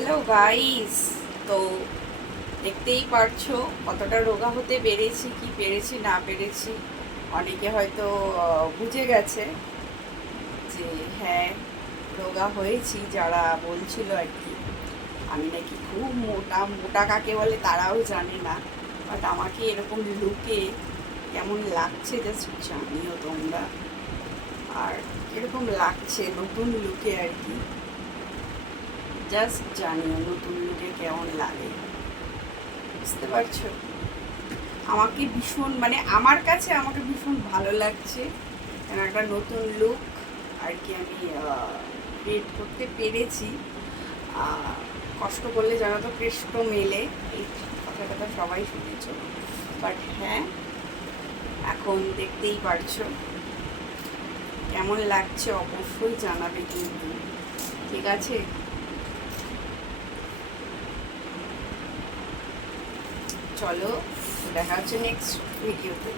Hello guys. তো দেখতেই পারছো কতটা রোগা হতে পেরেছি, কি পেরেছি না পেরেছি। অনেকে হয়তো বুঝে গেছে যে হ্যাঁ, রোগা হয়েছি, যারা বলছিল আর কি আমি নাকি খুব মোটা। মোটা কাকে বলে তারাও জানে না, বাট আমাকে এরকম লুকে কেমন লাগছে জাস্ট জানিও তোমরা। আর এরকম লাগছে নতুন লুকে আর কি, জাস্ট জানিও নতুন লুকে কেমন লাগে। বুঝতে পারছো? আমাকে ভীষণ, মানে আমার কাছে আমাকে ভীষণ ভালো লাগছে, কেন একটা নতুন লুক আর কি আমি ক্রিয়েট করতে পেরেছি। কষ্ট করলে জানো তো কৃষ্ট মেলে, এই কথাটা সবাই শুনেছ। বাট হ্যাঁ, এখন দেখতেই পারছো কেমন লাগছে, অবশ্যই জানাবে কিন্তু। ঠিক আছে, চলো দেখা হচ্ছে নেক্সট ভিডিওতে।